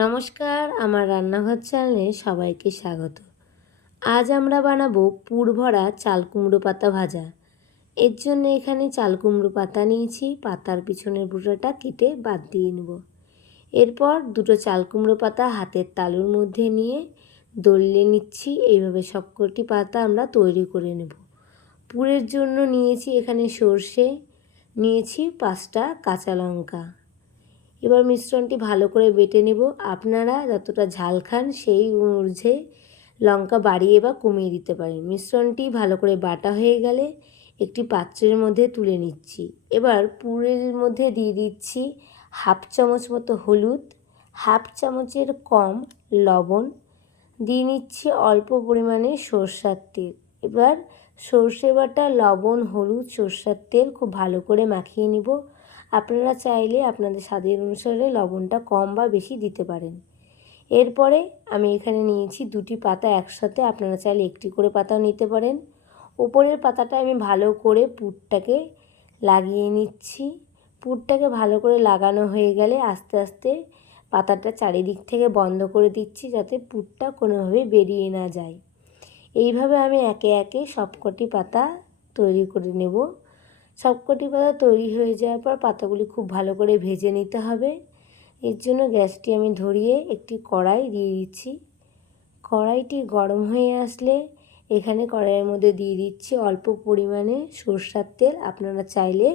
নমস্কার, আমার রান্নাঘর চ্যানেলে সবাইকে স্বাগত। আজ আমরা বানাবো পুর ভরা চাল কুমড়ো পাতা ভাজা। এর জন্য এখানে চাল কুমড়ো পাতা নিয়েছি, পাতার পিছনের বুটাটা কেটে বাদ দিয়ে নেব। এরপর দুটো চাল কুমড়ো পাতা হাতের তালুর মধ্যে নিয়ে দলিয়ে নিচ্ছি। এইভাবে সবকটি পাতা আমরা তৈরি করে নেব। পুরের জন্য নিয়েছি এখানে সর্ষে, নিয়েছি 5টা কাঁচা লঙ্কা। এবার মিশ্রণটি ভালো করে বেটে নেব। আপনারা যতটা ঝাল খান সেই অনুযায়ী লঙ্কা বাড়িয়ে বা কমিয়ে দিতে পারেন। মিশ্রণটি ভালো করে বাটা হয়ে গেলে একটি পাত্রের মধ্যে তুলে নিচ্ছি। এবার পুরের মধ্যে দিয়ে দিচ্ছি 1/2 চামচ মতো হলুদ, 1/2 চামচের কম লবণ, দিয়ে নিচ্ছি অল্প পরিমাণে সরষের তেল। এবার সর্ষে বাটা, লবণ, হলুদ, সরষের তেল খুব ভালো করে মাখিয়ে নিব। আপনারা চাইলে আপনাদের স্বাদের অনুসারে লবণটা কম বা বেশি দিতে পারেন। এরপরে আমি এখানে নিয়েছি 2টি পাতা একসাথে, আপনারা চাইলে একটি করে পাতাও নিতে পারেন। উপরের পাতাটা আমি ভালো করে পুরটাকে লাগিয়ে নিচ্ছি। পুরটাকে ভালো করে লাগানো হয়ে গেলে আস্তে আস্তে পাতাটা চারিদিক থেকে বন্ধ করে দিচ্ছি, যাতে পুরটা কোনোভাবেই বেরিয়ে না যায়। এইভাবে আমি একে একে সবকটি পাতা তৈরি করে নেব। সবকটি পাতা তৈরি হয়ে যাওয়ার পর পাতাগুলি খুব ভালো করে ভেজে নিতে হবে। এর জন্য গ্যাসটি আমি ধরিয়ে একটি কড়াই দিয়ে দিচ্ছি। কড়াইটি গরম হয়ে আসলে এখানে কড়াইয়ের মধ্যে দিয়ে দিচ্ছি অল্প পরিমাণে সরষের তেল। আপনারা চাইলে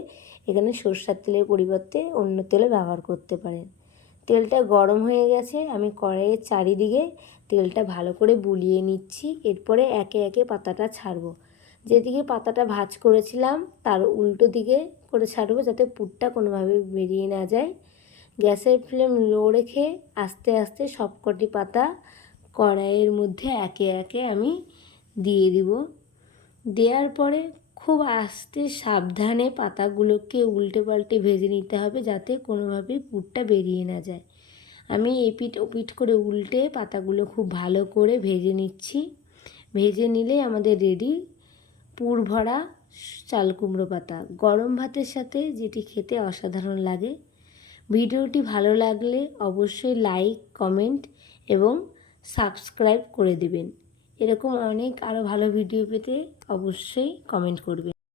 এখানে সরষের তেলের পরিবর্তে অন্য তেলও ব্যবহার করতে পারেন। তেলটা গরম হয়ে গেছে, আমি কড়াইয়ের চারিদিকে তেলটা ভালো করে বুলিয়ে নিচ্ছি। এরপরে একে একে পাতাটা ছাড়বো। যেদিকে পাতাটা ভাজ করেছিলাম তার উল্টো দিকে করে ছাড়বো, যাতে পুরটা কোনোভাবে বেরিয়ে না যায়। গ্যাসের ফ্লেম লো রেখে আস্তে আস্তে সবকটি পাতা কড়াইয়ের মধ্যে একে একে আমি দিয়ে দিব। দেওয়ার পরে খুব আস্তে সাবধানে পাতাগুলোকে উল্টে পাল্টে ভেজে নিতে হবে, যাতে কোনোভাবেই পুরটা বেরিয়ে না যায়। আমি এপিঠ ওপিঠ করে উল্টে পাতাগুলো খুব ভালো করে ভেজে নিচ্ছি। ভেজে নিলে আমাদের রেডি পুর ভরা চাল কুমড়ো পাতা। গরম ভাতের সাথে যেটি খেতে অসাধারণ লাগে। ভিডিওটি ভালো লাগলে অবশ্যই লাইক, কমেন্ট এবং সাবস্ক্রাইব করে দেবেন। এরকম অনেক আরও ভালো ভিডিও পেতে অবশ্যই কমেন্ট করবেন।